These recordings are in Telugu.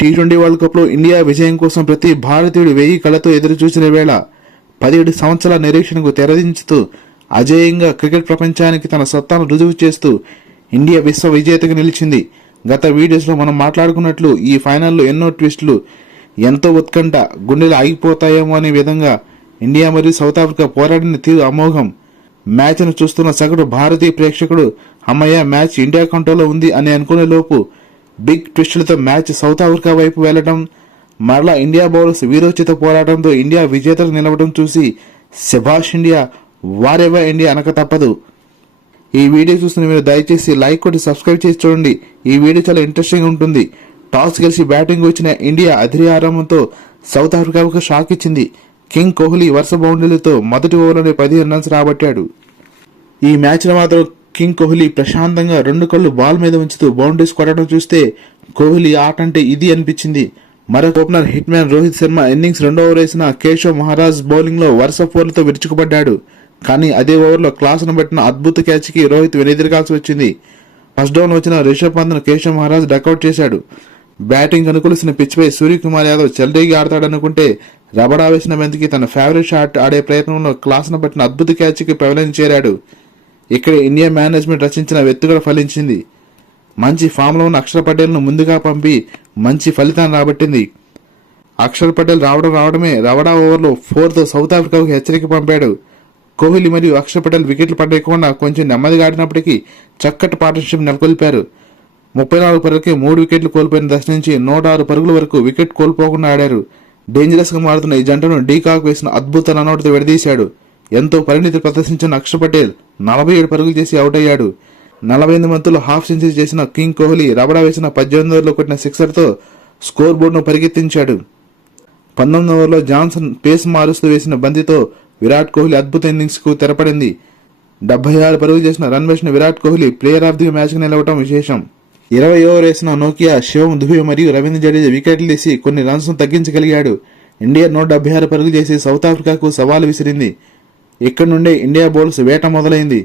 టీ20 వరల్డ్ కప్ లో ఇండియా విజయం కోసం ప్రతి భారతీయుడు 1000 కళ్లతో ఎదురు చూసిన వేళ 17 సంవత్సరాల నిరీక్షణకు తెరదించుతూ అజేయంగా క్రికెట్ ప్రపంచానికి తన సత్తాను రుజువు చేస్తూ ఇండియా విశ్వ విజేతగా నిలిచింది. గత వీడియోస్లో మనం మాట్లాడుకున్నట్లు ఈ ఫైనల్లో ఎన్నో ట్విస్టులు, ఎంతో ఉత్కంఠ, గుండెలు ఆగిపోతాయేమో అనే విధంగా ఇండియా మరియు సౌత్ ఆఫ్రికా పోరాడిన తీరు అమోఘం. మ్యాచ్ను చూస్తున్న సగటు భారతీయ ప్రేక్షకుడు అమ్మయ్య మ్యాచ్ ఇండియా కంట్రోల్లో ఉంది అని అనుకునే లోపు బిగ్ ట్విస్టులతో మ్యాచ్ సౌత్ ఆఫ్రికా వైపు వెళ్లడం, మరలా ఇండియా బౌలర్స్ వీరోచిత పోరాటంతో ఇండియా విజేతలు నిలవడం చూసి శభాష్ ఇండియా, వారెవర్ ఇండియా అనక తప్పదు. ఈ వీడియో చూస్తున్న మీరు దయచేసి లైక్ కొట్టి సబ్స్క్రైబ్ చేసి చూడండి. ఈ వీడియో చాలా ఇంట్రెస్టింగ్ ఉంటుంది. టాస్ గెలిచి బ్యాటింగ్ వచ్చిన ఇండియా అదిరి ఆరంభంతో సౌత్ ఆఫ్రికాకు షాక్ ఇచ్చింది. కింగ్ కోహ్లీ వరుస బౌండరీలతో మొదటి ఓవర్లోనే 15 రన్స్ రాబట్టాడు. ఈ మ్యాచ్లో మాత్రం కింగ్ కోహ్లీ ప్రశాంతంగా 2 కళ్లు బాల్ మీద ఉంచుతూ బౌండరీస్ కొట్టడం చూస్తే కోహ్లీ ఆట అంటే ఇది అనిపించింది. మరొక opener hit man Rohit Sharma innings 2వ ఓవర్ వేసిన కేశవ్ మహారాజ్ బౌలింగ్ లో వరుస ఫోర్లతో విరుచుకుపడ్డాడు. కానీ అదే ఓవర్లో క్లాసును బట్టిన అద్భుత క్యాచ్ కి రోహిత్ వెనుదిరగాల్సి వచ్చింది. ఫస్ట్ డౌన్ వచ్చిన రిషబ్ పంత్ను కేశవ్ మహారాజ్ డకౌట్ చేశాడు. బ్యాటింగ్ అనుకూలిసిన పిచ్ పై సూర్యకుమార్ యాదవ్ చెలరేగి ఆడతాడనుకుంటే రబడా వేసిన బంతికి తన ఫేవరెట్ షాట్ ఆడే ప్రయత్నంలో క్లాసును బట్టిన అద్భుత క్యాచ్ కి పెవలియన్ చేరాడు. ఇక్కడ ఇండియా మేనేజ్మెంట్ రచించిన వెత్తుగడ ఫలించింది. మంచి ఫామ్లో ఉన్న అక్షర్ పటేల్ను ముందుగా పంపి మంచి ఫలితాన్ని రాబట్టింది. అక్షర్ పటేల్ రావడమే రబడా ఓవర్లో 4తో సౌత్ ఆఫ్రికాకు హెచ్చరిక పంపాడు. కోహ్లీ మరియు అక్షర్ పటేల్ వికెట్లు పడకుండా కొంచెం నెమ్మదిగా ఆడినప్పటికీ చక్కటి పార్ట్నర్షిప్ నెలకొల్పారు. 34 పరుగులకి 3 వికెట్లు కోల్పోయిన దశ నుంచి 106 పరుగుల వరకు వికెట్ కోల్పోకుండా ఆడారు. డేంజరస్ గా మారుతున్న ఈ జంటను డీకాక్ వేసిన అద్భుత రనౌట్తో విడదీశాడు. ఎంతో పరిణితి ప్రదర్శించిన అక్షర్ పటేల్ 47 పరుగులు చేసి అవుట్ అయ్యాడు. 48 బంతుల్లో హాఫ్ సెంచరీ చేసిన కింగ్ కోహ్లీ రబడా వేసిన 18 ఓవర్లో కొట్టిన సిక్సర్తో స్కోర్ బోర్డును పరిగెత్తించాడు. 19 ఓవర్లో జాన్సన్ పేస్ మారుస్తూ వేసిన బంతితో విరాట్ కోహ్లీ అద్భుత ఇన్నింగ్స్ కు తెరపడింది. 76 పరుగులు చేసిన రన్ వేసిన Virat Kohli player of the match కు నిలవడం విశేషం. 20 ఓవర్ వేసిన నోకియా, శివం దుబే మరియు రవీంద్ర జడేజా వికెట్లు తీసి కొన్ని రన్స్ ను తగ్గించగలిగాడు. ఇండియా 176 పరుగులు చేసి సౌత్ ఆఫ్రికాకు సవాల్ విసిరింది. ఇక్కడి నుండే ఇండియా బౌలర్స్ వేట మొదలైంది.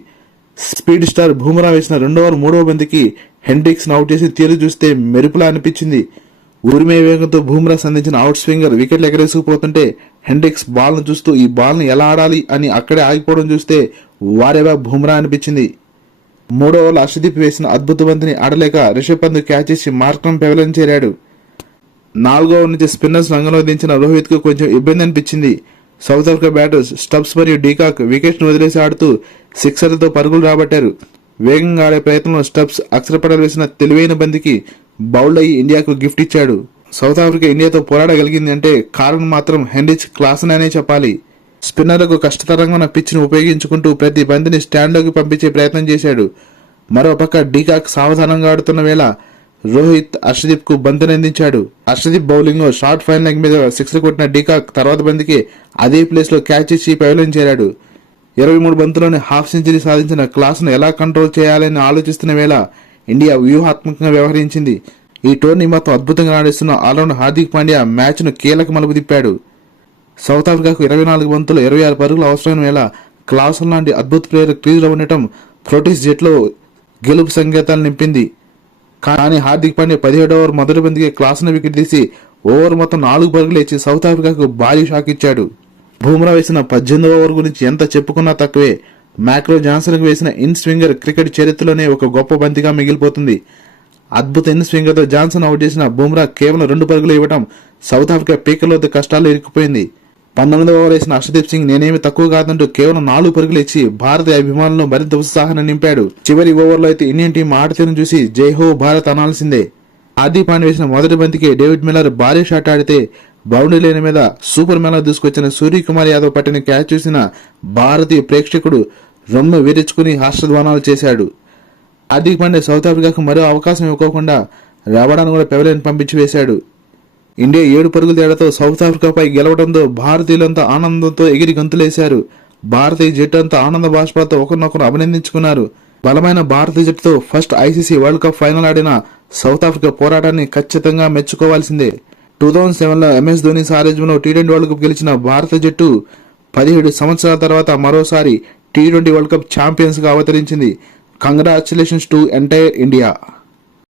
స్పీడ్ స్టార్ బూమ్రా వేసిన 2వ ఓవర్ 3వ బంతికి హెండ్రిక్స్ అవుట్ చేసి తీరు చూస్తే మెరుపులా అనిపించింది. ఊరిమే వేగంతో బూమ్రా సంధించిన అవుట్ స్వింగర్ వికెట్లు ఎగరేసుకుపోతుంటే హెండ్రిక్స్ బాల్ ను చూస్తూ ఈ బాల్ ను ఎలా ఆడాలి అని అక్కడే ఆగిపోవడం చూస్తే వారెవర్ బూమ్రా అనిపించింది. 3వ ఓవర్లో అర్షదీప్ వేసిన అద్భుత బంతిని ఆడలేక రిషబ్ పంత్ క్యాచ్ చేసి మార్క్రమ్ పెవలియన్ చేరాడు. 4వ ఓవర్ నుంచి స్పిన్నర్స్ రంగంలో దించిన రోహిత్ కు కొంచెం ఇబ్బంది అనిపించింది. సౌత్ ఆఫ్రికా బ్యాటర్స్ స్టబ్స్ మరియు డీకాక్ వికెట్స్ ను వదిలేసి ఆడుతూ సిక్సర్లతో పరుగులు రాబట్టారు. వేగంగా ఆడే ప్రయత్నంలో స్టబ్స్ అక్షర్ పటేల్ వేసిన తెలివైన బంతికి బౌల్డ్ అయ్యి ఇండియాకు గిఫ్ట్ ఇచ్చాడు. సౌత్ ఆఫ్రికా ఇండియాతో పోరాడగలిగింది అంటే కారణం మాత్రం హెండ్రిచ్ క్లాసన్ అనే చెప్పాలి. స్పిన్నర్లకు కష్టతరంగా పిచ్ ను ఉపయోగించుకుంటూ ప్రతి బంతిని స్టాండ్లోకి పంపించే ప్రయత్నం చేశాడు. మరోపక్క డీకాక్ సావధానంగా ఆడుతున్న వేళ రోహిత్ అర్షదీప్ కు బంతిని అందించాడు. అర్షదీప్ బౌలింగ్ లో షార్ట్ ఫైన్ లెగ్ మీద సిక్సర్ కొట్టిన డీకాక్ తర్వాత బంతికి అదే ప్లేస్ లో క్యాచ్ ఇచ్చి పెవలియన్ చేరాడు. 23 బంతుల్లోనే హాఫ్ సెంచరీ సాధించిన క్లాస్ ను ఎలా కంట్రోల్ చేయాలని ఆలోచిస్తున్న వేళ ఇండియా వ్యూహాత్మకంగా వ్యవహరించింది. ఈ టోర్నీ మొత్తం అద్భుతంగా ఆడిస్తున్న ఆల్రౌండర్ హార్దిక్ పాండ్యా మ్యాచ్ ను కీలక మలుపు తిప్పాడు. సౌత్ ఆఫ్రికాకు 24 బంతులు 26 పరుగులు అవసరమైన వేళ క్లాసన్ లాంటి అద్భుత ప్లేయర్ క్రీజ్ లో ఉండటం ప్రోటీస్ జట్లో గెలుపు సంకేతాలు నింపింది. కానీ హార్దిక్ పాండ్యా 17వ ఓవర్ మొదటి బంతికి క్లాసన్ వికెట్ తీసి ఓవర్ మొత్తం 4 పరుగులు ఇచ్చి సౌత్ ఆఫ్రికాకు భారీ షాక్ ఇచ్చాడు. బూమ్రా వేసిన 18వ ఓవర్ గురించి ఎంత చెప్పుకున్నా తక్కువే. మ్యాక్రో జాన్సన్ కు వేసిన ఇన్ స్వింగర్ క్రికెట్ చరిత్రలోనే ఒక గొప్ప బంతిగా మిగిలిపోతుంది. అద్భుత ఇన్ స్వింగర్ తో జాన్సన్ అవుట్ చేసిన బూమ్రా కేవలం 2 పరుగులు ఇవ్వడం సౌత్ ఆఫ్రికా పీకల్లో కష్టాలు ఇరుక్కుపోయింది. 19వ ఓవర్ వేసిన హర్షదీప్ సింగ్ నేనేమి తక్కువ కాదంటూ కేవలం 4 పరుగులు ఇచ్చి భారతీయ అభిమానులను మరింత ఉత్సాహాన్ని నింపాడు. చివరి ఓవర్లో అయితే ఇండియన్ టీం ఆటతీరును చూసి జై హో భారత్ అనాల్సిందే. హార్దిక్ పాండ్యా వేసిన మొదటి బంతికి డేవిడ్ మిల్లర్ భారీ షాట్ ఆడితే బౌండరీ లైన్ మీద సూపర్ మ్యాన్ దూసుకొచ్చిన సూర్యకుమార్ యాదవ్ పట్టిన క్యాచ్ చూసిన భారతీయ ప్రేక్షకుడు రొమ్ము విరుచుకుని హర్షధ్వానాలు చేశాడు. హార్దిక్ పాండ్యా సౌత్ ఆఫ్రికాకు మరో అవకాశం ఇవ్వకుండా రబడాను కూడా పెవలియన్ పంపించి వేశాడు. ఇండియా 7 పరుగుల తేడాతో సౌత్ ఆఫ్రికాపై గెలవడంతో భారతీయులంతా ఆనందంతో ఎగిరి గంతులేశారు. భారతీయ జట్టు అంతా ఆనంద బాష్పాలతో ఒకరినొకరు అభినందించుకున్నారు. బలమైన భారతీయ జట్టుతో first ICC world cup final ఆడిన సౌత్ ఆఫ్రికా పోరాటాన్ని ఖచ్చితంగా మెచ్చుకోవాల్సిందే. 2007లో ఎంఎస్ ధోని సారథ్యంలో టీ20 వరల్డ్ కప్ గెలిచిన భారత జట్టు 17 సంవత్సరాల తర్వాత మరోసారి టీ20 వరల్డ్ కప్ ఛాంపియన్స్ గా అవతరించింది. Congratulations to entire India.